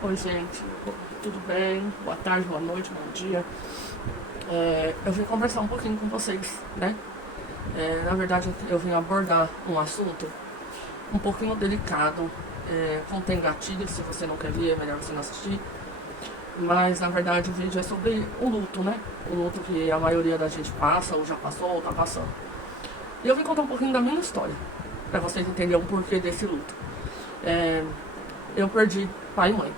Oi, gente, tudo bem? Boa tarde, boa noite, bom dia. Eu vim conversar um pouquinho com vocês, né? Na verdade, eu vim abordar um assunto um pouquinho delicado. Contém gatilhos, se você não quer ver, é melhor você não assistir. Mas, na verdade, o vídeo é sobre o luto, né? O luto que a maioria da gente passa, ou já passou, ou tá passando. E eu vim contar um pouquinho da minha história, pra vocês entenderem o porquê desse luto. Eu perdi pai e mãe.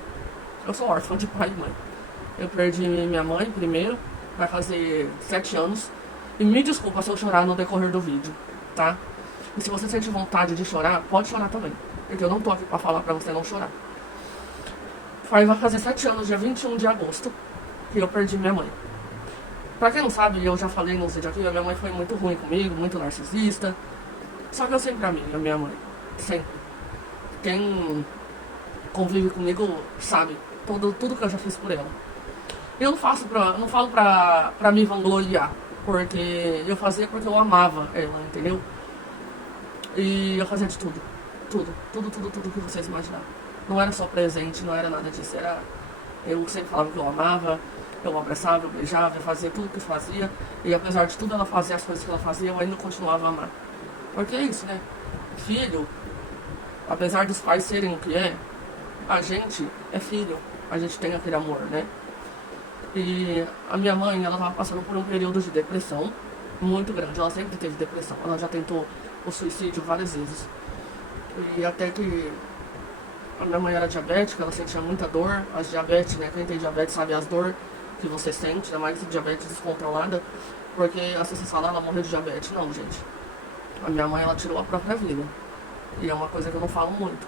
Eu sou órfã de pai e mãe. Eu perdi minha mãe primeiro, vai fazer 7 anos. E me desculpa se eu chorar no decorrer do vídeo, tá? E se você sente vontade de chorar, pode chorar também. Porque eu não tô aqui pra falar pra você não chorar. Vai fazer 7 anos, dia 21 de agosto, que eu perdi minha mãe. Pra quem não sabe, eu já falei nos vídeos aqui, a minha mãe foi muito ruim comigo, muito narcisista. Só que eu sempre amei a minha mãe. Sempre. Quem convive comigo sabe tudo que eu já fiz por ela. Eu não falo pra me vangloriar, porque eu fazia porque eu amava ela, entendeu? E eu fazia de tudo. Tudo que vocês imaginaram. Não era só presente, não era nada disso. Eu sempre falava que eu amava, eu abraçava, eu beijava, eu fazia tudo que fazia. E apesar de tudo ela fazia, as coisas que ela fazia, eu ainda continuava a amar. Porque é isso, né? Filho, apesar dos pais serem o que é, a gente é filho. A gente tem aquele amor, né? E a minha mãe, ela tava passando por um período de depressão muito grande. Ela sempre teve depressão. Ela já tentou o suicídio várias vezes. E até que a minha mãe era diabética, ela sentia muita dor. As diabetes, né? Quem tem diabetes sabe as dores que você sente, ainda mais diabetes descontrolada. Porque assim você fala, ela morreu de diabetes. Não, gente. A minha mãe, ela tirou a própria vida. E é uma coisa que eu não falo muito.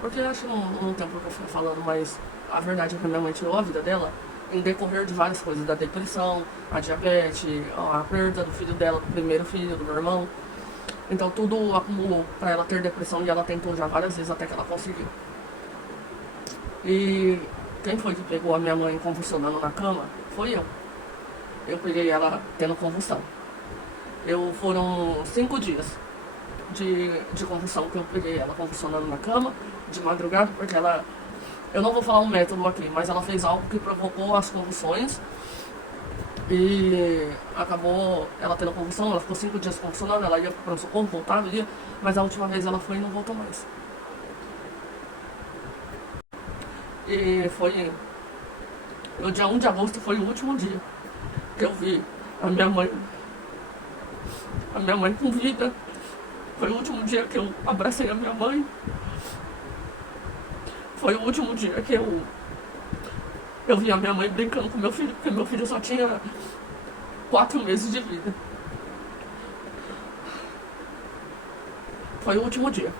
Porque eu acho que não tem por que eu ficar falando, mas a verdade é que a minha mãe tirou a vida dela em decorrer de várias coisas, da depressão, a diabetes, a perda do filho dela, do primeiro filho, do meu irmão. Então tudo acumulou para ela ter depressão e ela tentou já várias vezes até que ela conseguiu. E quem foi que pegou a minha mãe convulsionando na cama? Foi eu. Eu peguei ela tendo convulsão. Foram 5 dias de convulsão que eu peguei ela convulsionando na cama, de madrugada, porque ela... Eu não vou falar um método aqui, mas ela fez algo que provocou as convulsões. E acabou ela tendo convulsão, ela ficou 5 dias convulsionando, ela ia para o pronto-socorro, voltava, ia, mas a última vez ela foi e não voltou mais. E foi... O dia 1 de agosto foi o último dia que eu vi a minha mãe com vida. Foi o último dia que eu abracei a minha mãe. Foi o último dia que eu vi a minha mãe brincando com meu filho, porque meu filho só tinha 4 meses de vida. Foi o último dia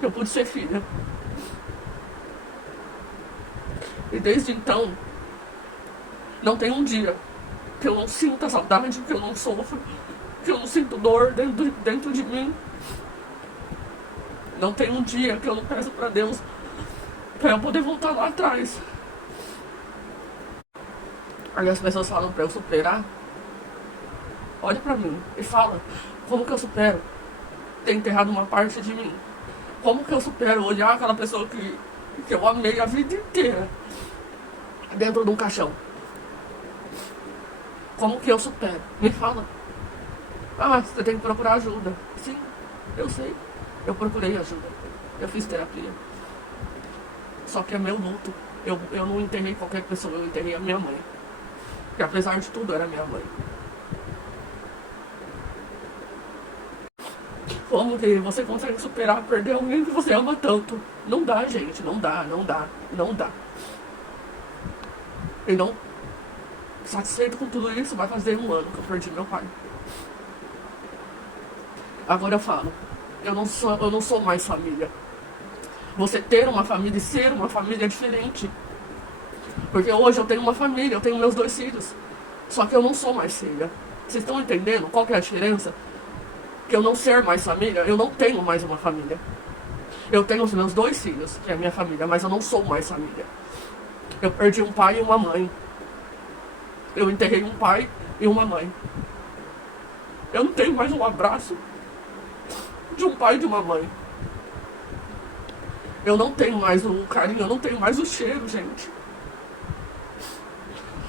que eu pude ser filha. E desde então, não tem um dia que eu não sinta saudade, que eu não sofro, que eu não sinto dor dentro de mim. Não tem um dia que eu não peço pra Deus pra eu poder voltar lá atrás. Aí as pessoas falam pra eu superar. Olha pra mim e fala, como que eu supero ter enterrado uma parte de mim? Como que eu supero olhar aquela pessoa que eu amei a vida inteira dentro de um caixão? Como que eu supero? Me fala. Ah, você tem que procurar ajuda. Sim, eu sei. Eu procurei ajuda. Eu fiz terapia. Só que é meu luto. Eu não enterrei qualquer pessoa, eu enterrei a minha mãe. Que apesar de tudo era minha mãe. Como que você consegue superar, perder alguém que você ama tanto? Não dá, gente. Não dá. E não satisfeito com tudo isso, vai fazer 1 ano que eu perdi meu pai. Agora eu falo, eu não sou mais família. Você ter uma família e ser uma família é diferente. Porque hoje eu tenho uma família, eu tenho meus 2 filhos. Só que eu não sou mais filha. Vocês estão entendendo qual que é a diferença? Que eu não ser mais família, eu não tenho mais uma família. Eu tenho os meus 2 filhos, que é a minha família, mas eu não sou mais família. Eu perdi um pai e uma mãe. Eu enterrei um pai e uma mãe. Eu não tenho mais um abraço de um pai e de uma mãe. Eu não tenho mais o carinho, eu não tenho mais o cheiro, gente.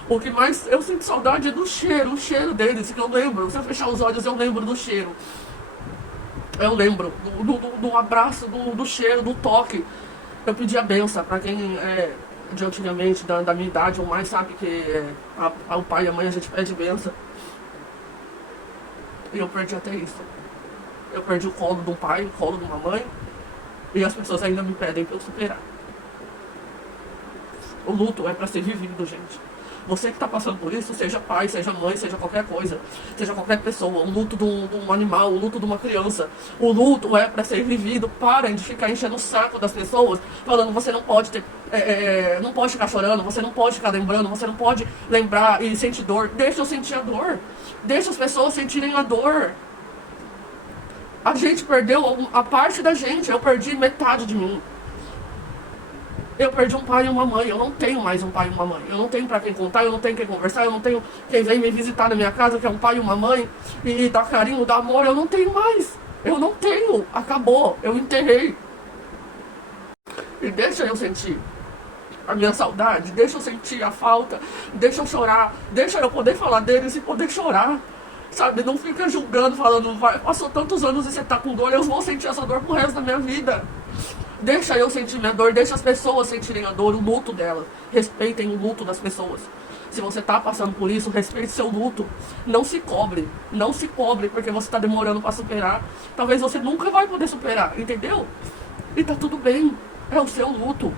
O que mais eu sinto saudade é do cheiro, o cheiro deles, que eu lembro. Se eu fechar os olhos, eu lembro do cheiro. Eu lembro do abraço, do cheiro, do toque. Eu pedi a benção pra quem é de antigamente, da minha idade ou mais, sabe que o pai e a mãe a gente pede benção. E eu perdi até isso. Eu perdi o colo de um pai, o colo de uma mãe. E as pessoas ainda me pedem pra eu superar. O luto é pra ser vivido, gente. Você que tá passando por isso, seja pai, seja mãe, seja qualquer coisa, seja qualquer pessoa, o luto de um animal, o luto de uma criança, o luto é pra ser vivido. Parem de ficar enchendo o saco das pessoas, falando você não pode ter, não pode ficar chorando, você não pode ficar lembrando, você não pode lembrar e sentir dor. Deixa eu sentir a dor, deixa as pessoas sentirem a dor. A gente perdeu a parte da gente, eu perdi metade de mim. Eu perdi um pai e uma mãe, eu não tenho mais um pai e uma mãe. Eu não tenho pra quem contar, eu não tenho quem conversar, eu não tenho quem vem me visitar na minha casa, que é um pai e uma mãe, e dá carinho, dá amor, eu não tenho mais. Eu não tenho, acabou, eu enterrei. E deixa eu sentir a minha saudade, deixa eu sentir a falta, deixa eu chorar, deixa eu poder falar deles e poder chorar. Sabe, não fica julgando, falando, passou tantos anos e você tá com dor, eu vou sentir essa dor pro resto da minha vida. Deixa eu sentir minha dor, deixa as pessoas sentirem a dor, o luto delas. Respeitem o luto das pessoas. Se você tá passando por isso, respeite seu luto. Não se cobre, não se cobre porque você tá demorando pra superar. Talvez você nunca vai poder superar, entendeu? E tá tudo bem, é o seu luto.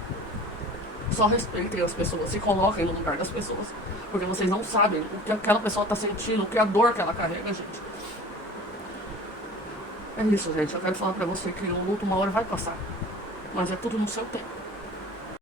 Só respeitem as pessoas, se coloquem no lugar das pessoas. Porque vocês não sabem o que aquela pessoa tá sentindo, o que é a dor que ela carrega, gente. É isso, gente. Eu quero falar pra você que o luto uma hora vai passar. Mas é tudo no seu tempo.